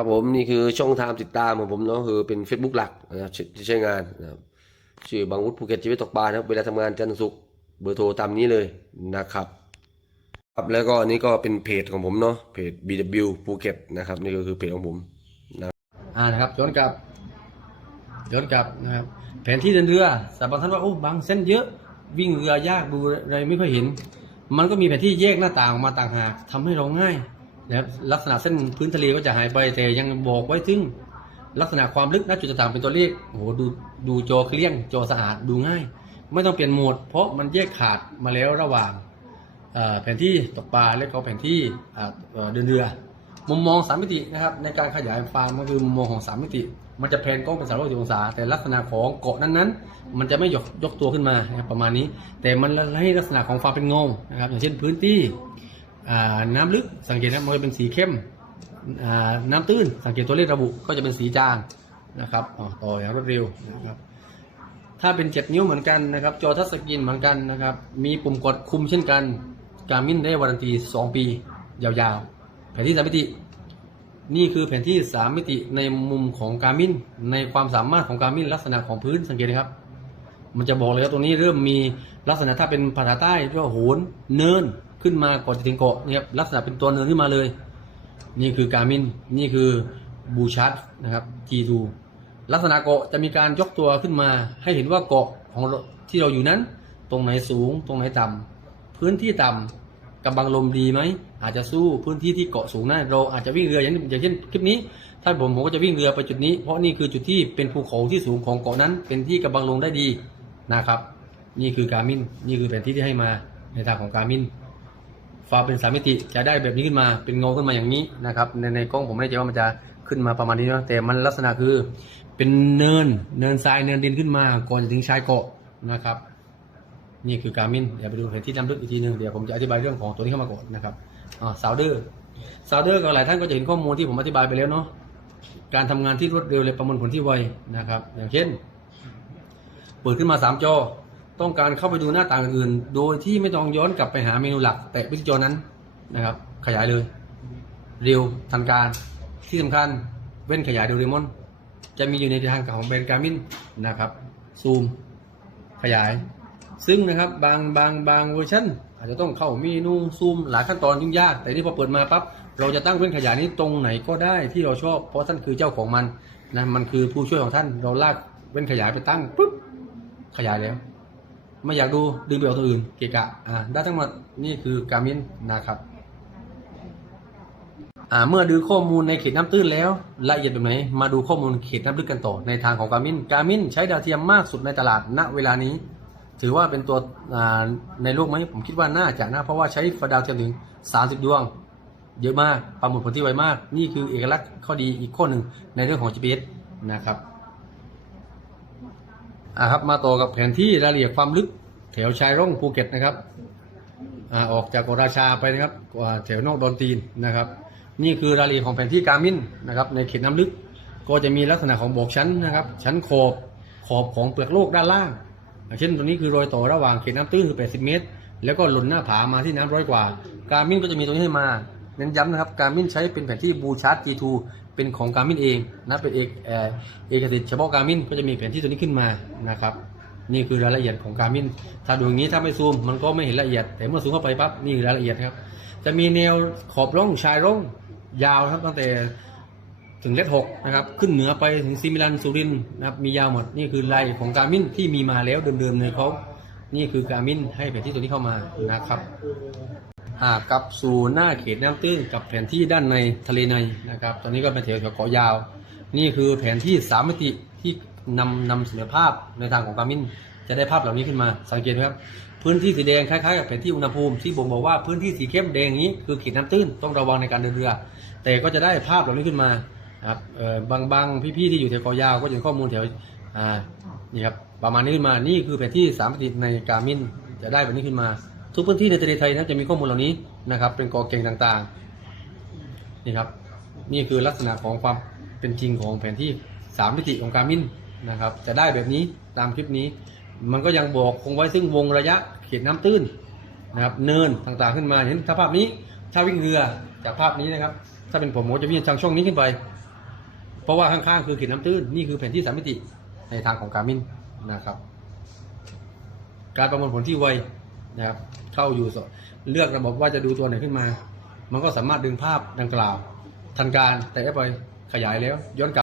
ครับผมนี่คือช่องทางติดตามของผมเนาะคือเป็น Facebook หลักนะครับที่ใช้งานนะครับชื่อบางวุฒิภูเก็ตชีวิตตกปลานะครับเวลาทำงานจันทร์ถึงศุกร์เบอร์โทรตามนี้เลยนะครับครับแล้วก็อันนี้ก็เป็นเพจของผมเนาะเพจ BW ภูเก็ตนะครับนี่ก็คือเพจของผมอ่านะครับย้อนกลับย้อนกลับนะครับ แผนที่เดินเรือแต่บางท่านว่าโอ้บางเส้นเยอะวิ่งเรือยากดูอะไรไม่ค่อยเห็น มันก็มีแผนที่แยกหน้าต่างออกมาต่างหากทำให้เราง่าย นะครับลักษณะเส้นพื้นทะเลก็จะหายไปแต่ยังบอกไว้ถึงลักษณะความลึกณจุดต่างๆเป็นตัวเลขโอ้โหดูดูจอเคลี่ยงจอสะอาดดูง่าย ไม่ต้องเปลี่ยนโหมด เพราะมันแยกขาดมาแล้วระหว่างเอ่อแผนที่ตกปลาและก็แผนที่เดินเรือ มุมมองสามมิตินะครับในการขยายฟาร์มก็คือมุมมองของสามมิติ มันจะแพนกล้องเป็นสามร้อยองศา แต่ลักษณะของเกาะนั้นๆ มันจะไม่ยกยกตัวขึ้นมาประมาณนี้ แต่มันให้ลักษณะของฟาร์มเป็นเงานะครับอย่างเช่นพื้นที่ น้ำลึกสังเกตนะมันจะเป็นสีเข้มน้ำตื้นสังเกตตัวเลขระบุก็จะเป็นสีจางนะครับต่ออย่างรวดเร็วนะครับ ถ้าเป็นเจ็ดนิ้วเหมือนกันนะครับ จอทัชสกรีนเหมือนกันนะครับ มีปุ่มกดคุมเช่นกันการมินได้วารันตีสองปี ยาวๆ แผนที่สามมิติ นี่คือแผนที่สามมิติในมุมของการมินในความสามารถของการมินลักษณะของพื้นสังเกตนะครับ มันจะบอกเลยว่าตรงนี้เริ่มมีลักษณะถ้าเป็นภาษาใต้เรียกว่าโหนเนิน ขึ้นมาก่อนจะถึงเกาะนี่ครับลักษณะเป็นตัวเนินขึ้นมาเลย นี่คือการมินนี่คือบูชัดนะครับ G2 ลักษณะเกาะจะมีการยกตัวขึ้นมาให้เห็นว่าเกาะของที่เราอยู่นั้น ตรงไหนสูง ตรงไหนต่ำพื้นที่ต่ำกำบังลมดีไหมอาจจะสู้พื้นที่ที่เกาะสูงได้เราอาจจะวิ่งเรืออย่างอย่างเช่นคลิปนี้ ถ้าผมผมก็จะวิ่งเรือไปจุดนี้ เพราะนี่คือจุดที่เป็นภูเขาที่สูงของเกาะนั้น เป็นที่กำบังลมได้ดีนะครับ นี่คือการมินนี่คือแผนที่ที่ให้มาในทางของการมิน ฟ้าเป็นสามมิติจะได้แบบนี้ขึ้นมาเป็นเงาขึ้นมาอย่างนี้นะครับในในกล้องผมไม่แน่ใจว่ามันจะขึ้นมาประมาณนี้นะแต่มันลักษณะคือเป็นเนินเนินทรายเนินดินขึ้นมาก่อนจะถึงชายเกาะนะครับ นี่คือการมินเดี๋ยวไปดูแผนที่น้ำลึกอีกทีหนึงเดี๋ยวผมจะอธิบายเรื่องของตัวนี้เข้ามาก่อนนะครับอ่าซาวเดอร์ซาวเดอร์ก็หลายท่านก็จะเห็นข้อมูลที่ผมอธิบายไปแล้วเนาะการทำงานที่รวดเร็วและประมวลผลที่ไวนะครับ อย่างเช่น เปิดขึ้นมา 3 จอ ต้องการเข้าไปดูหน้าต่างอื่น โดยที่ไม่ต้องย้อนกลับไปหาเมนูหลัก แต่วิธีจอนั้นนะครับ ขยายเลย เร็วทันการที่สำคัญเว้นขยายโดเรมอน จะมีอยู่ในทางของแบรนด์การ์มินนะครับซูมขยาย ซึ่งนะครับบางบางบางเวอร์ชันอาจจะต้องเข้าเมนูซูมหลายขั้นตอนยุ่งยาก แต่นี่พอเปิดมาปั๊บเราจะตั้งเว้นขยายนี้ตรงไหนก็ได้ที่เราชอบเพราะท่านคือเจ้าของมันนะมันคือผู้ช่วยของท่านเราลากเว้นขยายไปตั้งปุ๊บขยายแล้ว ไม่อยากดูดึงไปเอาตัวอื่น เกะกะอ่าได้ทั้งหมดนี่คือการมินนะครับอ่าเมื่อดูข้อมูลในเขตน้ำตื้นแล้วละเอียดแบบไหน มาดูข้อมูลเขตน้ำลึกกันต่อในทางของการมินการมินใช้ดาวเทียมมากสุดในตลาดณเวลานี้ ถือว่าเป็นตัวอ่าในโลกไหมผมคิดว่าน่าจะนะเพราะว่าใช้ดาวเทียมถึง 30 ดวง เยอะมากประมวลผลที่ไวมาก นี่คือเอกลักษณ์ข้อดีอีกข้อหนึ่งในเรื่องของ GPS นะครับ อ่าครับมาต่อกับแผนที่รายละเอียดความลึกแถวชายร่องภูเก็ตนะครับอ่าออกจากกราชาไปนะครับอ่าแถวนอกดอนตีนนะครับ นี่คือรายละเอียดของแผนที่การมินนะครับในเขตน้ำลึกก็จะมีลักษณะของบอกชั้นนะครับ ชั้นขอบขอบของเปลือกโลกด้านล่าง เช่นตรงนี้คือรอยต่อระหว่างเขตน้ำตื้นคือ 80 เมตร แล้วก็หล่นหน้าผามาที่น้ำร้อยกว่า การมินก็จะมีตรงนี้ให้มา เน้นย้ำนะครับการมินใช้เป็นแผนที่บูชาร์ด G2 เป็นของการมินเองนะเป็นเอกเอเอกสิทธิ์เฉพาะการมินก็จะมีแผนที่ตัวนี้ขึ้นมานะครับนี่คือรายละเอียดของการมินถ้าดูอย่างนี้ถ้าไม่ซูมมันก็ไม่เห็นละเอียด แต่เมื่อซูมเข้าไปปั๊บนี่คือรายละเอียดครับ จะมีแนวขอบร่องชายร่องยาวครับตั้งแต่ถึงเลขหกนะครับขึ้นเหนือไปถึงซิมิลันสุรินนะครับมียาวหมดนี่คือลายของการมินที่มีมาแล้วเดิมๆเลยเขานี่คือการมินให้แผนที่ตัวนี้เข้ามานะครับ หากกลับสู่หน้าเขตน้ำตื้นกับแผนที่ด้านในทะเลในนะครับ ตอนนี้ก็เป็นแถวแถวเกาะยาว นี่คือแผนที่สามมิติที่นำนำเสนอภาพในทางของการมินจะได้ภาพเหล่านี้ขึ้นมาสังเกตครับ พื้นที่สีแดงคล้ายๆกับแผนที่อุณหภูมิที่บ่งบอกว่าพื้นที่สีเข้มแดงนี้คือเขตน้ำตื้นต้องระวังในการเดินเรือ แต่ก็จะได้ภาพเหล่านี้ขึ้นมาครับเออบางบางพี่ๆที่อยู่แถวเกาะยาวก็จะเห็นข้อมูลแถวอ่านี่ครับประมาณนี้ขึ้นมานี่คือแผนที่สามมิติในการมินจะได้แบบนี้ขึ้นมา ทุกพื้นที่ในทะเลไทยนะจะมีข้อมูลเหล่านี้นะครับ เป็นกอเก่งต่างๆนี่ครับนี่คือลักษณะของความเป็นจริงของแผนที่สามมิติของการมินนะครับ จะได้แบบนี้ตามคลิปนี้ มันก็ยังบอกคงไว้ซึ่งวงระยะเขตน้ำตื้นนะครับ เนินต่างๆขึ้นมาเห็นถ้าภาพนี้ถ้าวิ่งเรือจากภาพนี้นะครับ ถ้าเป็นผมผมจะวิ่งทางช่องนี้ขึ้นไป เพราะว่าข้างๆคือเขีดน้ำตื้นนี่คือแผนที่สามมิติในทางของการมินนะครับ การประมวลผลที่ไวนะครับ เข้าอยู่เลือกระบบว่าจะดูตัวไหนขึ้นมา มันก็สามารถดึงภาพดังกล่าวทันการแต่แอปไปขยายแล้วย้อนกลับ